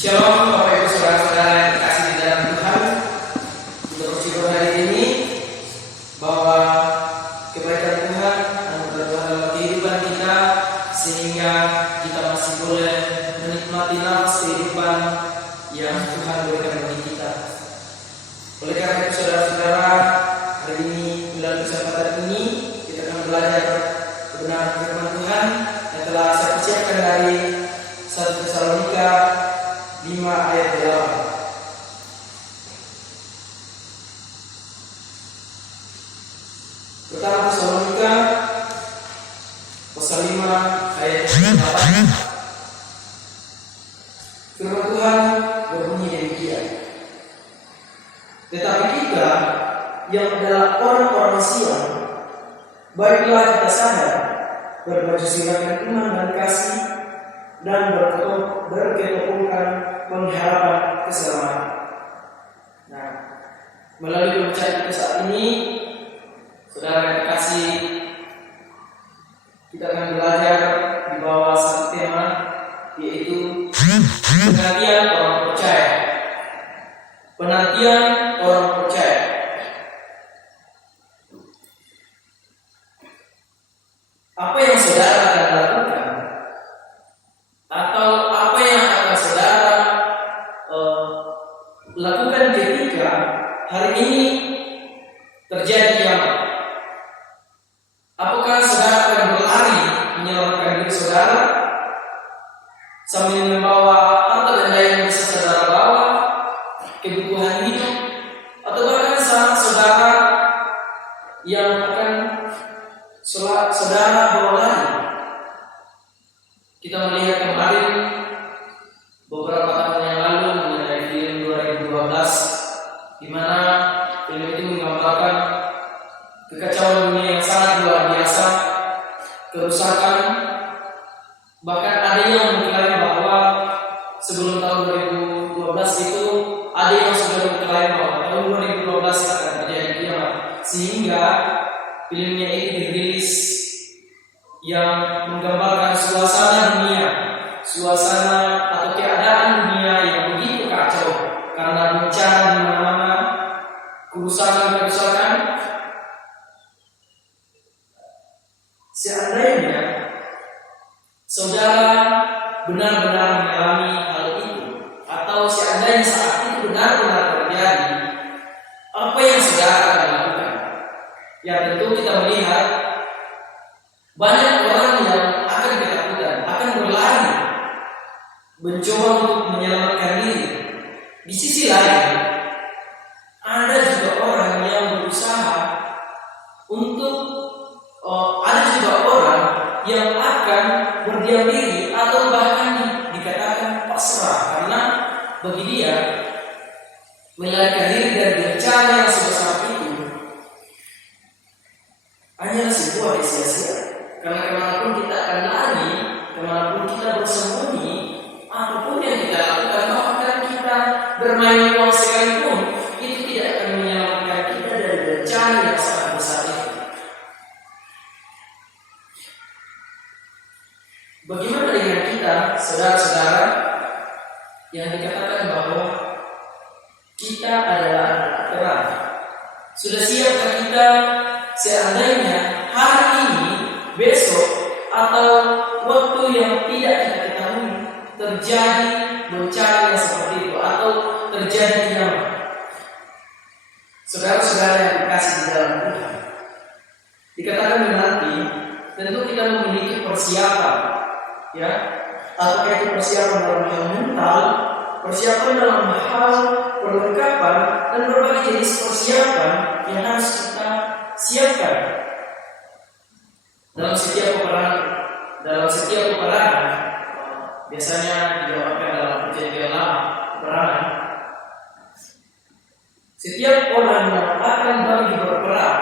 Shalom Bapak Ibu Saudara-saudara yang dikasihi di dalam Tuhan. Kita bersyukur hari ini bahwa kebaikan Tuhan anugerah Tuhan dalam kehidupan kita, sehingga kita masih boleh menikmati nafas kehidupan yang Tuhan berikan bagi kita. Oleh karena itu saudara-saudara, hari ini dalam kesempatan ini kita akan belajar kebenaran firman Tuhan yang telah saya persiapkan dari 1 Tesalonika 5 ayat 8. Pertama Tesalonika pasal 5 ayat 8. Firman Tuhan berbunyi demikian. Tetapi kita yang adalah orang-orang Sion, baiklah kita sadar, berbaju silakan iman dan kasih, dan berketepungan pengharapan keselamatan. Nah, melalui pembacaan kita saat ini, saudara yang kasih, kita akan belajar di bawah satu tema, yaitu penantian orang percaya. Penantian orang percaya. Apa yang saudara akan lakukan, atau apa yang akan saudara lakukan ketika hari ini terjadi kiamat? Apakah saudara akan berlari menyelamatkan diri saudara sambil membawa harta dan daya yang bisa saudara bawa, kebutuhan hidup, atau bahkan saudara yang akan saudara bawa lari? Kita melihat kemarin beberapa tahun yang lalu mengenai film 2012, di mana film itu menggambarkan kekacauan dunia yang sangat luar biasa, kerusakan. Bahkan ada yang mengklaim bahwa sebelum tahun 2012 itu ada yang sudah mengklaim bahwa tahun 2012 akan terjadi kiamat, sehingga filmnya itu dirilis yang menggambarkan suasana atau keadaan dunia yang begitu kacau karena bencana di mana-mana, kerusakan. Seandainya saudara benar-benar mengalami hal itu, atau seandainya saat itu benar-benar terjadi, apa yang saudara akan lakukan? Ya, tentu kita melihat banyak orang yang akan ketakutan, akan berlari, mencoba untuk menyelamatkan diri. Di sisi lain, ada juga orang yang berusaha untuk ada juga orang yang akan berdiam diri, atau bahkan dikatakan pasrah, karena bagi dia melarikan diri dari bencana yang sebesar itu hanyalah sebuah sia-sia. Karena kemanapun kita akan lari, kemanapun kita bersembunyi, apapun yang kita lakukan, bahkan kita bermain uang sekalipun, itu tidak akan menyelamatkan kita dari bencana yang sangat besar itu. Bagaimana dengan kita, saudara-saudara, yang dikatakan bahwa kita adalah anak terang? Sudah siapkah kita seandainya hari ini, besok, atau waktu yang tidak kita ketahui terjadi bencana yang seperti itu, atau terjadi kiamat? Saudara-saudara yang dikasih di dalam Tuhan, dikatakan nanti tentu kita memiliki persiapan, ya, apakah itu persiapan dalam hal mental, persiapan dalam hal perlengkapan, dan berbagai jenis persiapan yang harus kita siapkan dalam setiap peperangan. Biasanya dilakukan dalam perjanjian lama, peperangan. Setiap orang yang akan pergi berperang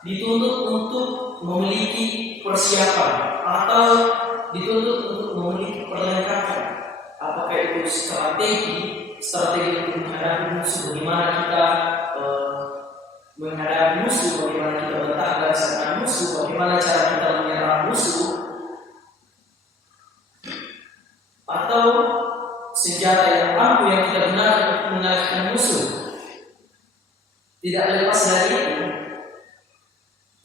dituntut untuk memiliki persiapan, atau dituntut untuk memiliki perlengkapan. Apakah itu strategi untuk menghadapi musuh, bagaimana kita menghadapi musuh, bagaimana kita bertahan dari serangan musuh, bagaimana cara kita menyerang musuh, atau senjata yang ampuh yang kita gunakan untuk mengalahkan musuh. Tidak lepas dari itu,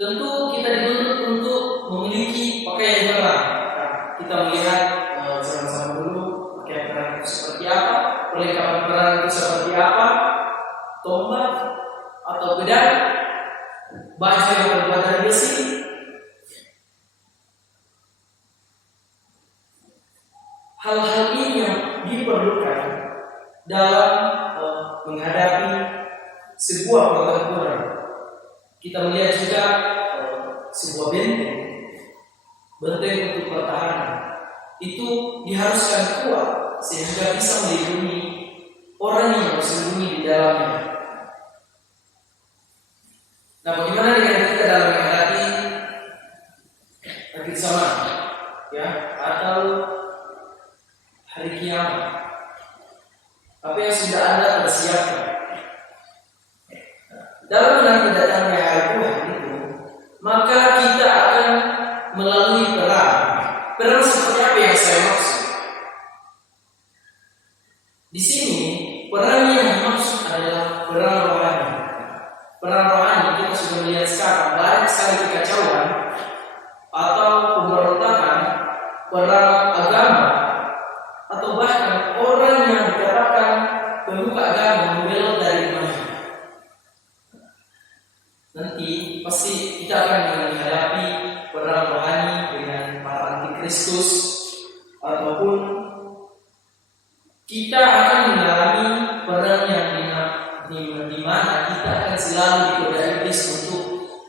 tentu kita dituntut untuk memiliki pakaian perang. Nah, kita melihat sama-sama dulu pakaian perang itu seperti apa, perlengkapan perang itu seperti apa, tombak atau pedang, baju yang terbuat dari besi. Hal-hal ini yang diperlukan dalam menghadapi sebuah pertempuran. Kita melihat juga sebuah benteng untuk pertahanan itu diharuskan kuat sehingga bisa melindungi orang yang bersembunyi di dalamnya. Nah, bagaimana dengan kita dalam menghadapi akhir zaman, ya, atau hari kiamat? Apa yang sudah Anda persiapkan? Dalam menanti datangnya hari Tuhan itu, maka kita akan melalui perang. Perang seperti apa yang saya maksud? Di sini perang yang dimaksud adalah perang rohani. Perang rohani kita sudah melihat sekarang banyak sekali kekacauan atau pemberontakan, perang agama, atau bahkan orang yang dikatakan pemuka agama membelot dari imannya. Nanti pasti kita akan menghadapi perang rohani dengan para antikristus, ataupun kita akan mengalami perang yang di mana kita akan selalu digodai iblis untuk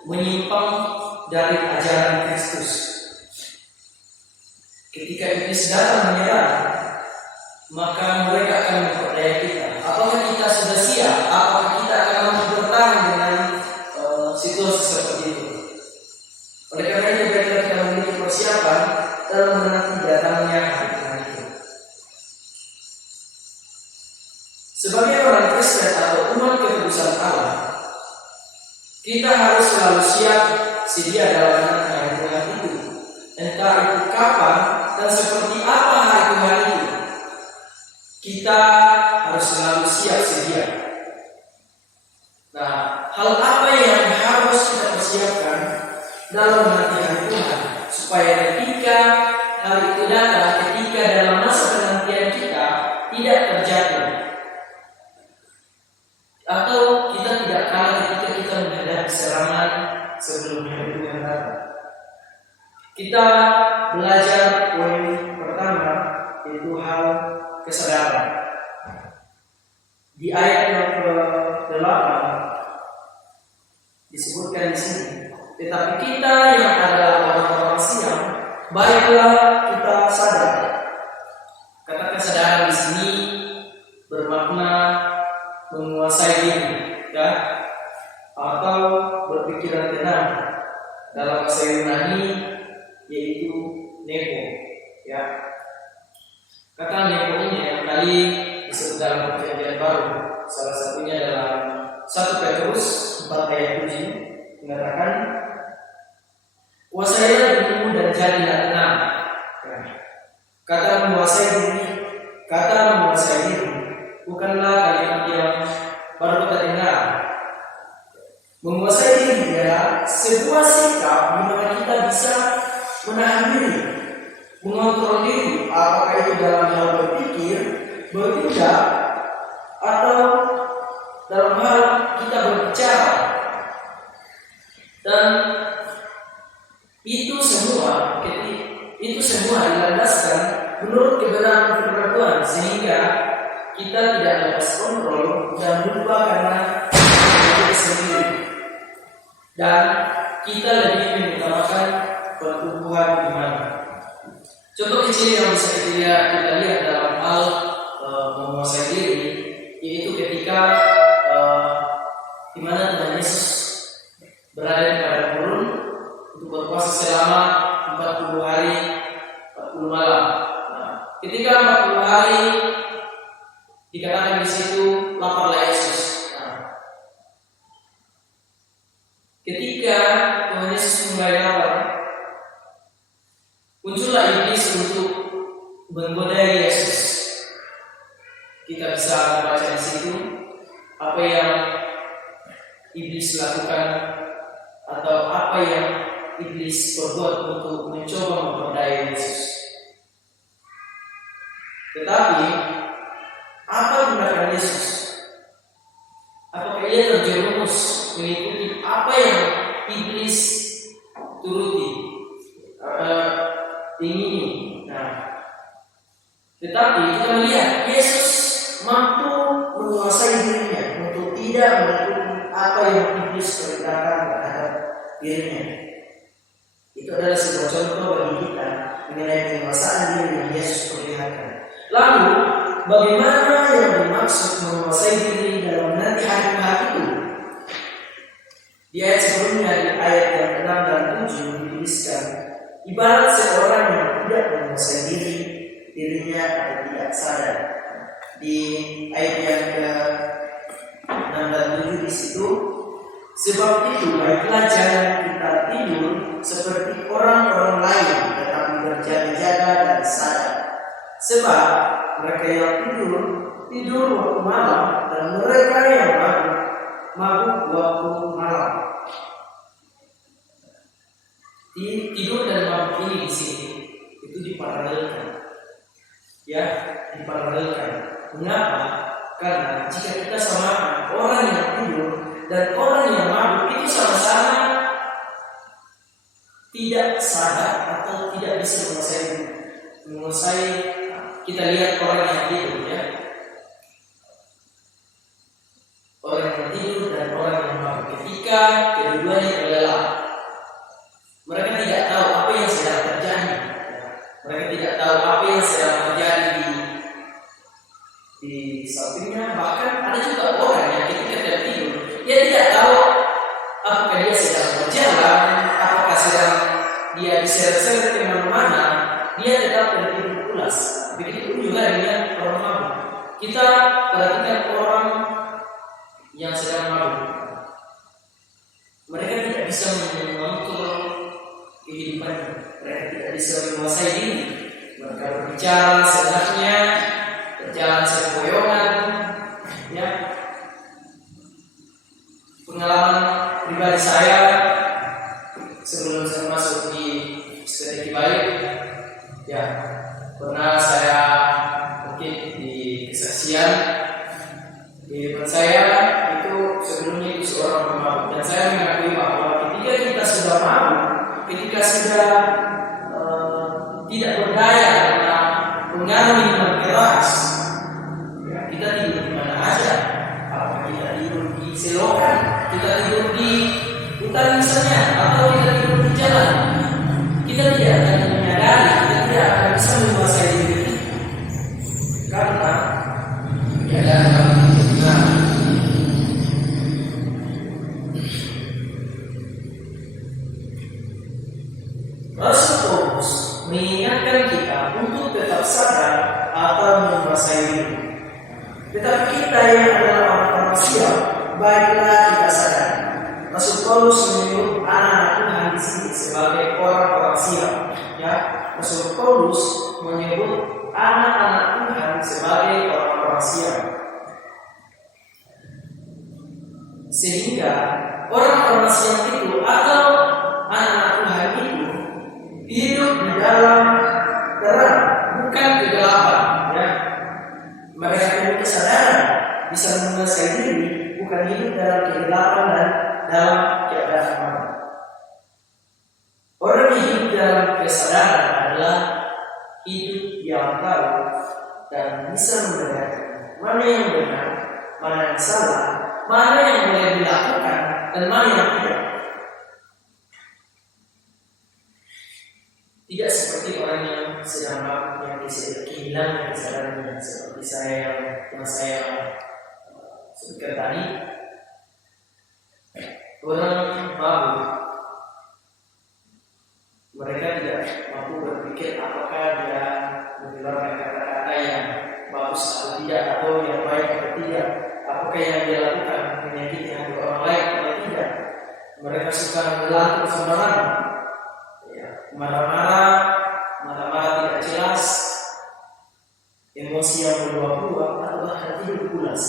menyimpang dari ajaran Kristus. Ketika iblis datang menyerang, maka mereka akan memperdaya kita. Apakah kita sudah siap? Apakah kita akan mampu bertahan dengan situasi seperti itu? Oleh karena itu, kita memiliki persiapan dalam menanti datangnya hari Tuhan itu. Sebagai orang Kristen atau umat ketebusan Allah, kita harus selalu siap sedia dalam menanti hari Tuhan itu. Entah itu kapan dan seperti apa hari Tuhan itu, kita harus selalu siap sedia. Nah, hal apa yang harus kita persiapkan dalam menanti hari Tuhan, supaya ketika hari itu datang, ketika dalam masa penantian kita tidak terjatuh, atau kita tidak kalah ketika kita menghadapi serangan sebelum hari Tuhan datang. Kita belajar poin pertama, yaitu hal kesadaran. Di ayat yang ke-8 disebutkan di sini, tetapi kita yang adalah orang-orang siang, baiklah kita sadar. Kata kesadaran di sini bermakna menguasai diri, ya, atau berpikiran tenang. Dalam bahasa Yunani yaitu nepo, ya. Kata nepo ini yang kali disebut dalam Perjanjian Baru. Salah satunya dalam 1 Petrus 4 ayat 7 mengatakan, kuasailah dirimu dan jadilah tenang. Kata menguasai diri bukanlah kalimat yang baru kita dengar. Menguasai diri adalah sebuah sikap di mana kita bisa menahan diri, mengontrol diri, apakah itu dalam hal berpikir, bertindak, atau dalam hal kita berbicara. Dan itu semua dilandaskan menurut kebenaran firman Tuhan, sehingga kita tidak lepas kontrol dan lupa karena diri sendiri, dan kita lebih mengutamakan pertumbuhan iman. Contoh kecil yang bisa kita lihat dalam hal menguasai diri, yaitu ketika di mana Tuhan Yesus berada di padang gurun untuk berpuasa selama 40 hari 40 malam. Nah, ketika 40 hari dikatakan di situ laparlah Yesus. Nah, ketika Tuhan Yesus mulai lapar, muncullah iblis untuk menggodai Yesus. kita bisa membaca di situ apa yang iblis lakukan atau apa yang iblis perbuat untuk mencoba memperdaya Yesus. Tetapi apa tindakan Yesus? Apakah ia terjerumus mengikuti apa yang iblis turuti, ingini? Nah, tetapi kita melihat Yesus mampu menguasai dirinya untuk tidak mengikuti apa yang iblis perintahkan terhadap dirinya. Itu adalah sebuah contoh bagi kita mengenai penguasaan diri yang Yesus perlihatkan. Lalu, bagaimana yang dimaksud menguasai diri dalam nanti hari Tuhan itu? Di ayat sebelumnya, di ayat yang ke-6 dan 7 dituliskan, ibarat seorang yang tidak menguasai dirinya atau tidak sadar. Di ayat yang ke-6 dan 7 di situ, sebab itu baiklah jangan kita tidur seperti orang-orang lain, tetapi berjaga-jaga dan sadar. Sebab mereka yang tidur waktu malam, dan mereka yang mabuk waktu malam. Tidur dan mabuk ini di sini itu diparalelkan, ya, diparalelkan. Mengapa? Karena jika kita samakan orang yang tidur dan orang yang mabuk itu sama-sama tidak sadar atau tidak bisa menguasai. Kita lihat orang yang tidur, ya, orang yang tidur dan orang yang mabuk. Ketika keduanya terlelap, mereka tidak tahu apa yang sedang terjadi. Mereka tidak tahu apa yang sedang terjadi di sampingnya. Bahkan ada juga orang yang ketika dia tidur, dia tidak tahu apakah dia sedang berjalan, apakah sedang dia diseret-seret kemana-mana. Dia tetap tertidur pulas. Begitu juga dengan orang mabuk. Kita perhatikan orang yang sedang mabuk. Mereka tidak bisa mengontrol kehidupannya. Mereka tidak bisa menguasai diri. Mereka berbicara seenaknya, berjalan sempoyongan, ya. Pengalaman pribadi saya sebelum saya masuk di strategi baik, ya, pernah saya mungkin di kesaksian kehidupan saya itu sebelumnya itu seorang pemabuk, dan saya mengakui bahwa ketika kita sudah mabuk, ketika sudah tidak berdaya karena pengaruh minuman keras, ya, kita tidur di mana aja. Apakah kita tidur di selokan, kita tidur di hutan misalnya, atau kita tidur di jalan, kita tidak akan menyadari, kita tidak akan bisa menguasai diri kita karena keadaan kita. Rasul Paulus mengingatkan kita untuk tetap sadar atau menguasai diri. Tetapi kita yang adalah orang-orang siap, baiklah kita sadar. Rasul Paulus menyebut anak-anak Tuhan di sini sebagai orang-orang siap. Ya, Rasul Paulus menyebut anak-anak Tuhan sebagai orang-orang siap. Sehingga orang-orang siap itu atau anak-anak Tuhan itu hidup di dalam terang, bukan kegelapan. Ya, mereka punya kesadaran, bisa menguasai diri, bukan hidup dalam kegelapan dan dalam keadaan malam. Orang yang hidup dalam kesadaran adalah hidup yang tahu dan bisa membedakan mana yang benar, mana yang salah, mana yang boleh dilakukan dan mana yang tidak. Tidak seperti orang yang sedang mabuk, yang kehilangan kesadarannya, seperti saya yang saya sebutkan tadi. Orang mabuk, mereka tidak mampu berpikir apakah dia mengeluarkan kata-kata yang bagus atau tidak, atau yang baik atau tidak, apakah yang dia lakukan menyakiti hati orang lain atau tidak. Mereka suka melakukan sembarangan, ya, marah-marah tidak jelas, emosi yang berbuah-buah, atau bahkan tidur pulas.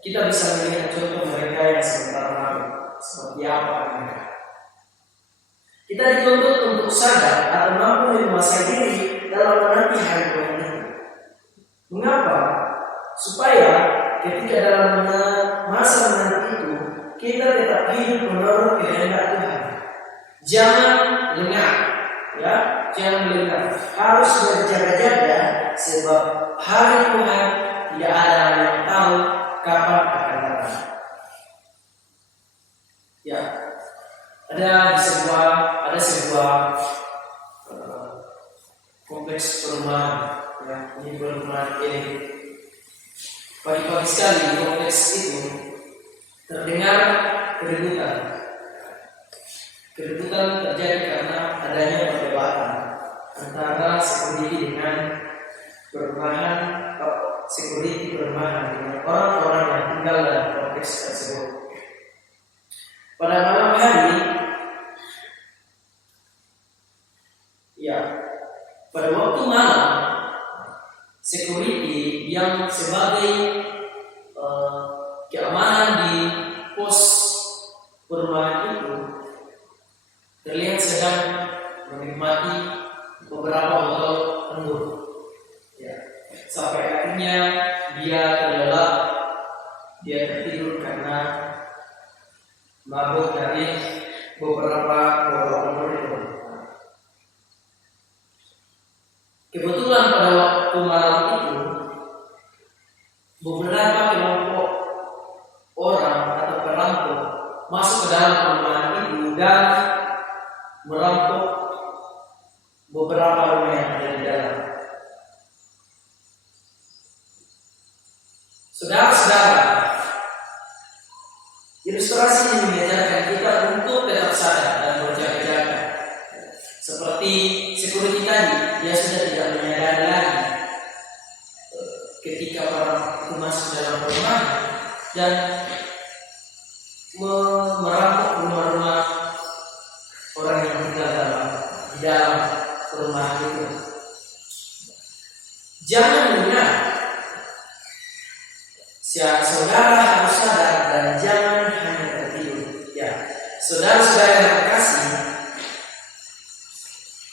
Kita bisa melihat contoh mereka yang sementara lalu seperti apa mereka. Kita dituntut untuk sadar atau mampu menguasai diri dalam menanti hari Tuhan itu. Mengapa? Supaya ketika dalam masa menanti itu kita tetap hidup menurut kehendak Tuhan. Jangan lengah, ya, jangan lengah. Harus berjaga-jaga sebab hari Tuhan tidak ada yang tahu kapan akan datang. Ya, ada sebuah kompleks perumahan, ya, ini perumahan elit. Pagi-pagi sekali di kompleks itu terdengar keributan. Keributan terjadi karena adanya perdebatan antara security dengan security perumahan dengan orang-orang yang tinggal dalam kompleks tersebut. Pada malam hari, ya, pada waktu malam, security yang sebagai keamanan di pos perumahan itu terlihat sedang menikmati beberapa botol anggur. Ya, sampai akhirnya dia terlelap, dia tertidur karena mabuk dari beberapa botol anggur itu. Kebetulan pada waktu malam itu beberapa kelompok orang atau perampok masuk ke dalam perumahan itu dan merampok beberapa rumah yang ada di dalam. Saudara-saudara, ilustrasi ini mengajarkan kita untuk tetap sadar dan berjaga-jaga. Seperti security tadi, dia sudah tidak menyadari lagi ketika orang itu masuk dalam rumah dan merampok rumah-rumah orang yang tinggal di dalam rumah itu. Jangan lengah. Saudara harus sadar dan jangan hanya tertidur. Ya, saudara-saudara yang terkasih,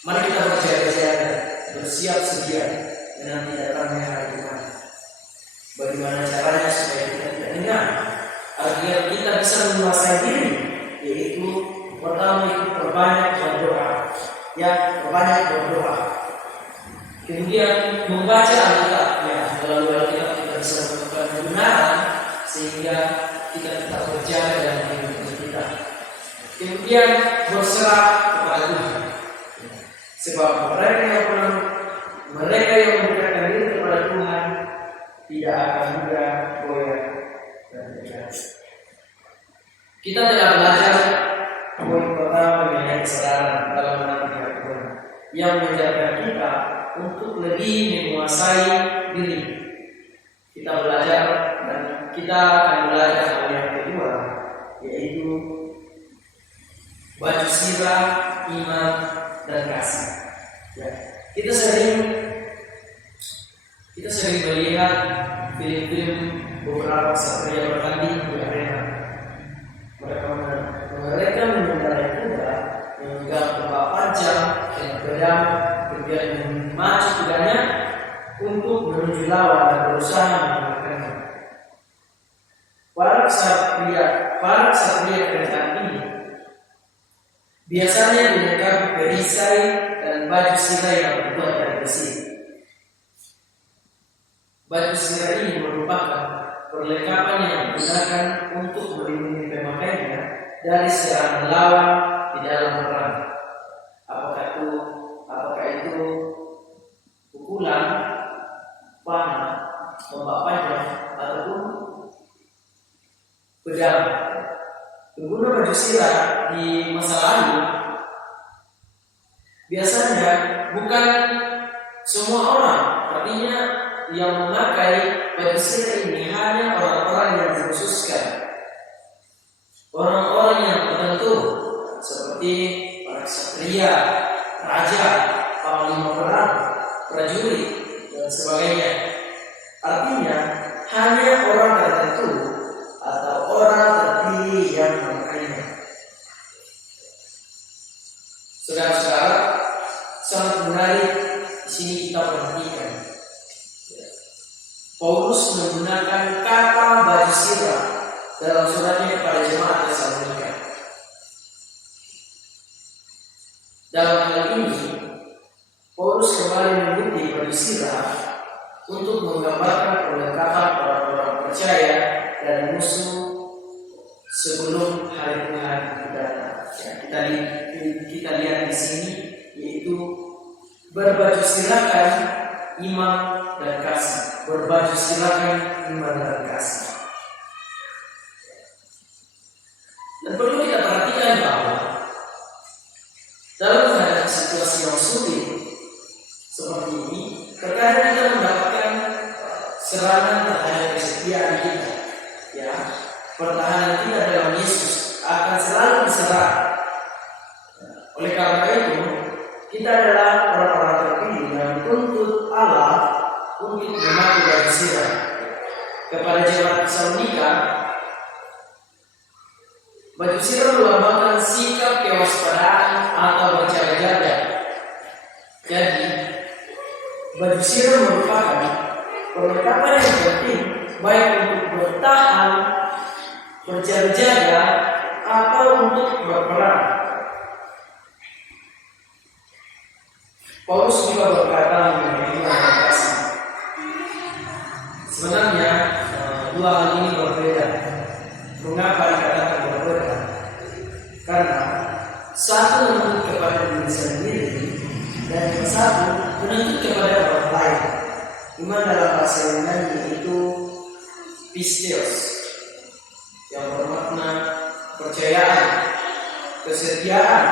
mari kita berjaga-jaga, bersiap sedia menanti datangnya hari Tuhan. Bagaimana caranya supaya kita tidak lengah, agar kita bisa menguasai diri, yaitu pertama itu perbanyak berdoa, ya, perbanyak berdoa. Kemudian membaca Alkitab, ya, melalui Alkitab kita bisa menemukan kebenaran sehingga kita tetap berjaga dalam kehidupan kita. Kemudian berserah kepada Tuhan, sebab mereka yang mendekatkan diri kepada Tuhan tidak akan mudah goyah dan terjatuh. Kita telah belajar poin pertama mengenai kesadaran dalam menanti hari Tuhan yang mengajarkan kita untuk lebih menguasai diri. Kita belajar dan kita akan belajar hal yang kedua, yaitu baju sirah, iman, dan kasih. Ya, kita sering melihat film-film beberapa satria bertanding di arena. Mereka mengendarai kuda yang memegang tombak panjang dan pedang, kemudian memacu kudanya untuk menuju lawan dan berusaha mengalahkannya. Para ksatria kerajaan ini biasanya dilengkapi perisai dan baju sirah yang terbuat dari besi. Baju sirah ini merupakan perlengkapan yang digunakan untuk melindungi pemakainya dari serangan lawan di dalam perang. Apakah itu pukulan, panah, tombak panjang, ataupun pedang. Pengguna baju sirah di masa lalu biasanya bukan semua orang, artinya yang memakai baju sirah ini hanya orang-orang yang dikhususkan, orang-orang yang tertentu seperti para ksatria, raja, panglima perang, prajurit, dan sebagainya. Artinya hanya orang tertentu atau orang terpilih yang memakainya. Saudara-saudara, sangat menarik di sini kita perhatikan. Paulus menggunakan kata baju sirah dalam suratnya kepada jemaat Tesalonika. Dalam hal ini, Paulus kembali mengutip baju sirah untuk menggambarkan perlengkapan orang-orang percaya dan musuh sebelum hari Tuhan datang. Kita lihat di sini, yaitu berbaju sirahkan iman dan kasih. Berbaju sirahkan iman dan kasih. Dan perlu kita perhatikan bahwa dalam menghadapi situasi yang sulit seperti ini, terkadang kita mendapatkan serangan terhadap kesetiaan kita. Ya, pertahanan kita dalam Yesus akan selalu diserang. Oleh karena itu, kita adalah orang-orang terpilih yang dituntut Allah untuk memakai baju sirah. Kepada jemaat Tesalonika, baju sirah melambangkan sikap kewaspadaan atau berjaga-jaga. Jadi, baju sirah merupakan perlengkapan yang penting baik untuk bertahan, berjaga-jaga, atau untuk berperang. Paulus juga berkata mengenai iman dan kasih. Sebenarnya dua hal ini berbeda. Mengapa dikatakan berbeda? Karena satu menuntut kepada diri sendiri dan yang satu menuntut kepada orang lain. Iman dalam bahasa Yunani itu pisteos, yang bermakna kepercayaan, kesetiaan,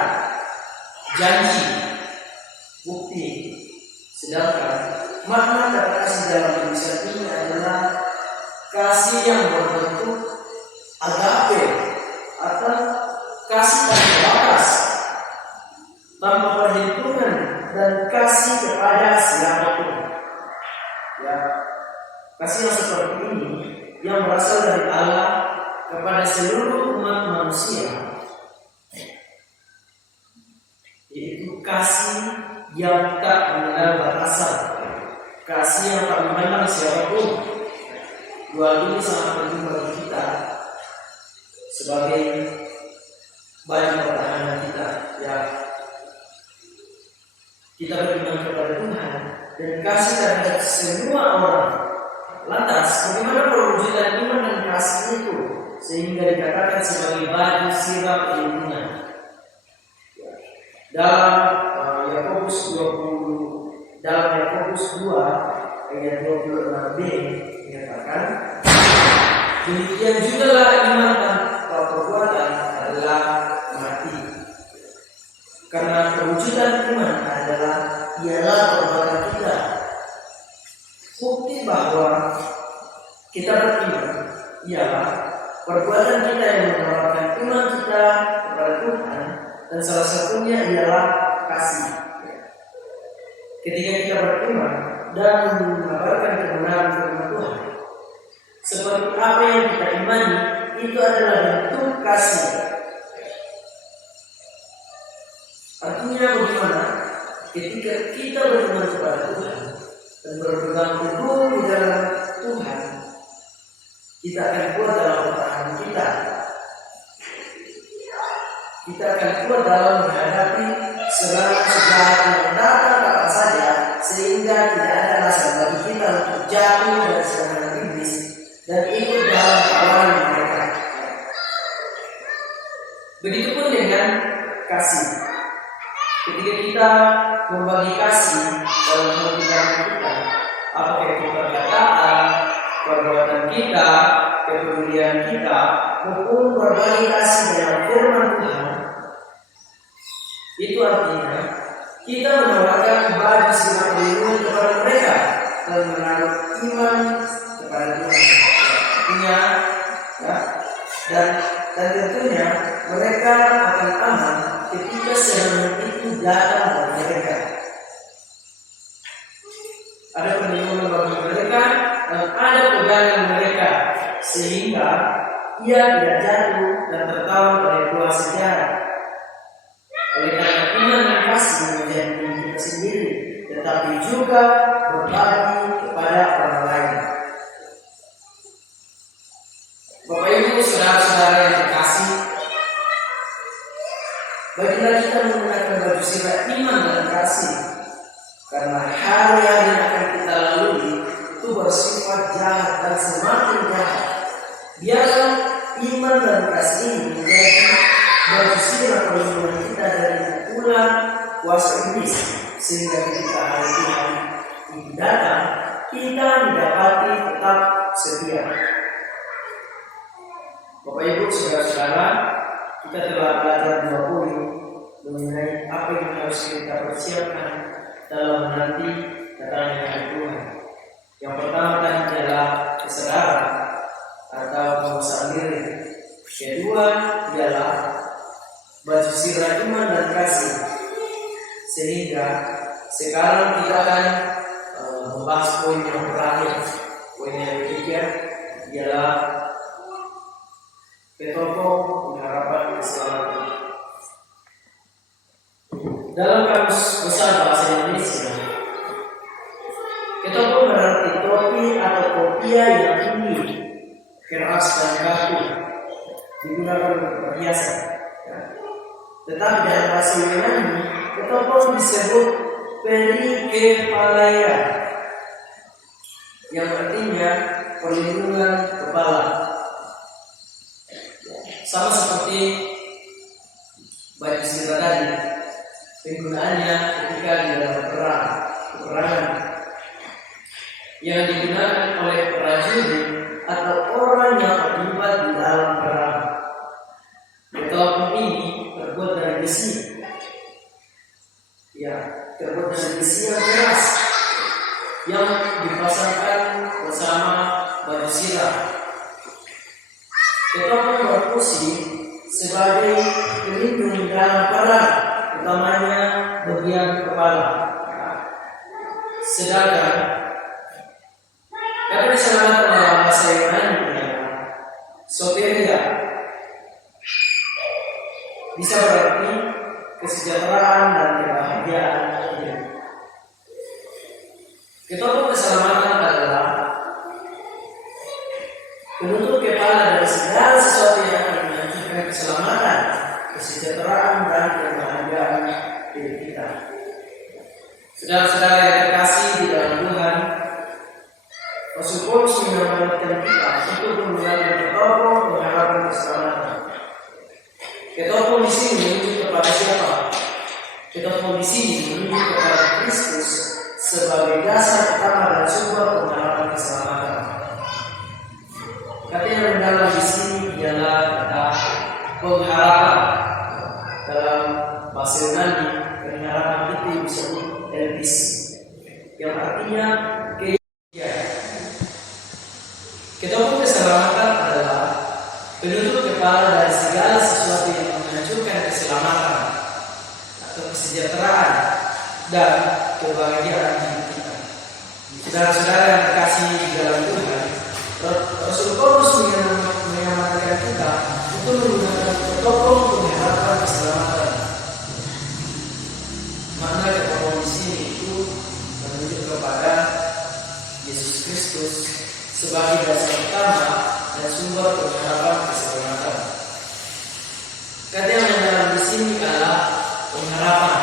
janji, bukti. Sedangkan makna kata kasih dalam tulisan ini adalah kasih yang berbentuk agape atau kasih tanpa batas, tanpa perhitungan, dan kasih kepada siapapun. Ya, kasih yang seperti ini yang berasal dari Allah kepada seluruh umat manusia, yaitu kasih yang tak mengenal batasan, kasih yang tak memandang siapapun. Dua ini sangat penting bagi kita sebagai bahan pertahanan kita. Ya, kita beriman kepada Tuhan dan kasih terhadap semua orang. Lantas, bagaimana perwujudan iman dan kasih itu sehingga dikatakan sebagai baju sirah perlindungan? Dalam Yakobus 2 ayat 26b menyatakan, demikian jugalah iman tanpa perbuatan adalah mati. Karena perwujudan iman ialah perbuatan kita. Bukti bahwa kita beriman ialah perbuatan kita yang menawarkan iman kita kepada Tuhan, dan salah satunya ialah kasih. Ketika kita beriman dan mengabarkan kebenaran firman Tuhan, seperti apa yang kita imani, itu adalah bentuk kasih. Artinya bagaimana? Ketika kita beriman kepada Tuhan dan berpegang teguh di dalam Tuhan, kita akan kuat dalam pertahanan kita. Kita akan kuat dalam menghadapi serangan sejahat yang datang kapan saja, sehingga tidak ada alasan bagi kita untuk jatuh dari serangan iblis dan ikut dalam kawanan mereka. Begitupun dengan kasih. Ketika kita membagi kasih dalam kehidupan kita, apakah itu perkataan, perbuatan kita, kepedulian kita, maupun berbagi kasih dalam firman Tuhan, itu artinya kita menawarkan baju sirah perlindungan kepada mereka dan menaruh iman kepada Tuhan. Artinya, ya, dan tentunya mereka akan aman ketika serangan itu datang dari mereka. Ada perlindungan bagi mereka dan ada pegangan mereka sehingga ia tidak jatuh dan tertawan oleh buah sejarah. Oleh karena iman dan kasih menjadi diri kita sendiri, tetapi juga berbagi kepada orang lain. Bapak Ibu, saudara-saudara yang terkasih, bagilah kita menggunakan baju sirah iman dan kasih, karena hari-hari yang akan kita lalui itu bersifat jahat dan semakin jahat. Biarlah iman dan kasih ini menjadi baju sirah perlindungan kita dari pukulan kuasa iblis, sehingga ketika hari Tuhan itu datang, kita didapati tetap setia. Bapak Ibu, saudara-saudara, kita telah belajar 2 poin mengenai apa yang harus kita persiapkan dalam menanti datangnya hari Tuhan. Yang pertama tadi adalah kesadaran atau penguasaan diri. Kedua ialah baju sirah iman dan kasih. Sehingga sekarang kita akan membahas poin yang terakhir. Poin yang ketiga ialah ketopong pengharapan keselamatan. Dalam kamus besar bahasa Indonesia, ketopong berarti topi atau kopiah yang tinggi, keras dan kaku, digunakan untuk perhiasan. Tetapi dalam bahasa Yunani, ketopong disebut perikepaleia, yang artinya perlindungan kepala. Sama seperti baju sirah tadi, penggunaannya ketika di dalam peperangan yang digunakan oleh prajurit atau orang yang terlibat di dalam perang. Ketopong ini terbuat dari besi, terbuat dari besi yang keras, yang dipasangkan bersama baju sirah. Ketopong berfungsi sebagai pelindung dalam perang, utamanya bagian kepala. Sedangkan kata keselamatan dalam bahasa Yunani adalah soteria, bisa berarti kesejahteraan dan kebahagiaan hidup. Ketopong keselamatan adalah penutup kepala dari segala sesuatu yang akan menunjukkan keselamatan, kesejahteraan dan kebahagiaan hidup kita. Saudara-saudara yang terkasih di dalam Tuhan, Rasul Paulus mengingatkan kita untuk menggunakan ketopong pengharapan keselamatan. Ketopong di sini menunjuk kepada siapa? Ketopong di sini menunjuk kepada Kristus sebagai dasar utama dan sumber pengharapan keselamatan. Kata yang mendalam di sini ialah kata pengharapan. Dalam bahasa Yunani, pengharapan itu disebut elpis, yang artinya keyakinan. Ketopong keselamatan adalah penutup kepala dari segala sesuatu yang menghancurkan keselamatan atau kesejahteraan dan kebahagiaan hidup kita. Saudara-saudara yang terkasih di dalam Tuhan, Rasul Paulus menyarankan kita untuk menggunakan ketopong pengharapan keselamatan. Makna ketopong di sini itu menunjuk kepada Yesus Kristus sebagai dasar utama dan sumber pengharapan keselamatan. Kata yang mendalam di sini adalah pengharapan.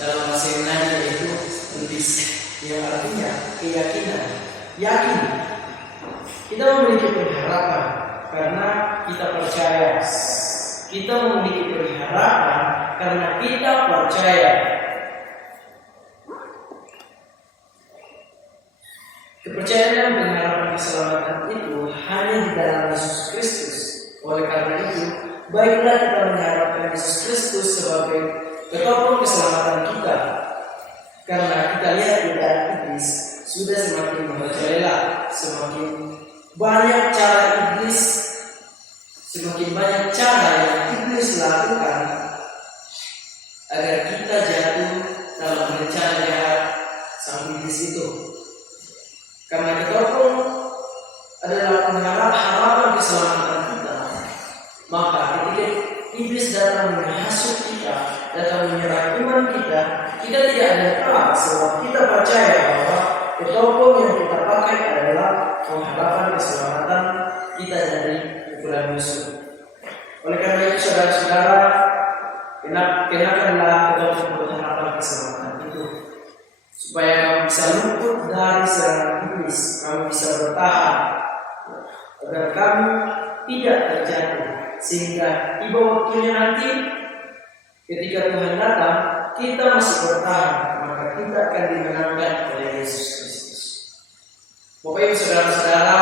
Dalam bahasa Yunani yaitu elpis, yang artinya keyakinan, yakin. Kita memiliki pengharapan karena kita percaya. Kita memiliki pengharapan karena kita percaya. Kepercayaan dan pengharapan keselamatan itu hanya di dalam Yesus Kristus. Oleh karena itu, baiklah kita mengharapkan Yesus Kristus sebagai ketopong keselamatan kita. Karena kita lihat di dalam iblis sudah semakin merajalela, semakin banyak cara iblis, semakin banyak cara yang iblis lakukan agar kita jatuh dalam rencana jahat sang iblis itu. Karena ketopong adalah pengharapan datang menghasut kita, datang menyerang iman kita, kita tidak ada kalah sebab kita percaya bahwa ketopong yang kita pakai adalah pengharapan keselamatan kita dari pukulan musuh. Oleh karena itu saudara-saudara, kenakanlah ketopong pengharapan keselamatan itu, supaya kamu bisa luput dari serangan iblis, kamu bisa bertahan, agar kamu tidak terjatuh, sehingga tiba waktunya nanti ketika Tuhan datang, kita masih bertahan, maka kita akan dimenangkan oleh Yesus Kristus. Bapak Ibu saudara-saudara,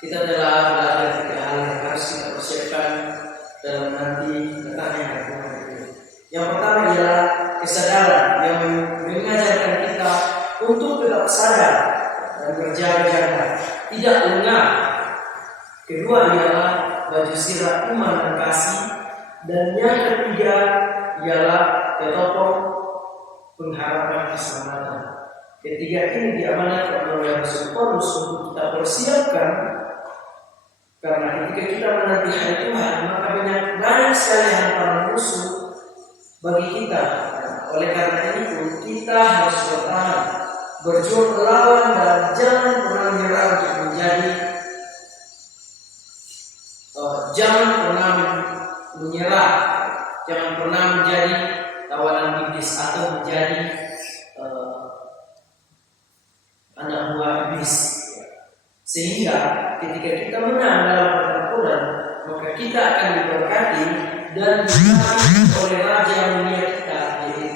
kita telah belajar 3 hal yang harus kita persiapkan dalam nanti datangnya hari Tuhan itu. Yang pertama ialah kesadaran yang mengajarkan kita untuk tetap sadar dan berjaga-jaga, tidak lengah. Kedua ialah baju sirah iman dan kasih, dan yang ketiga ialah ketopong pengharapan keselamatan. Ketiga ini diamanatkan oleh Rasul Paulus untuk kita persiapkan, karena ketika kita menanti hari Tuhan, maka banyak sekali hantaran musuh bagi kita. Oleh karena itu kita harus bertahan, berjuang melawan, dan jangan pernah menyerah untuk menjadi jangan pernah menjadi tawanan iblis atau menjadi anak buah iblis. Sehingga ketika kita menang dalam pertempuran, maka kita akan diberkati dan diberkati oleh Raja yang mulia kita, yaitu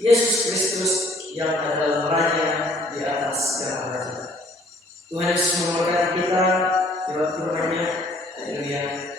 Yesus Kristus yang adalah Raja di atas segala raja. Tuhan Yesus memberkati kita lewat firman-Nya. Haleluya.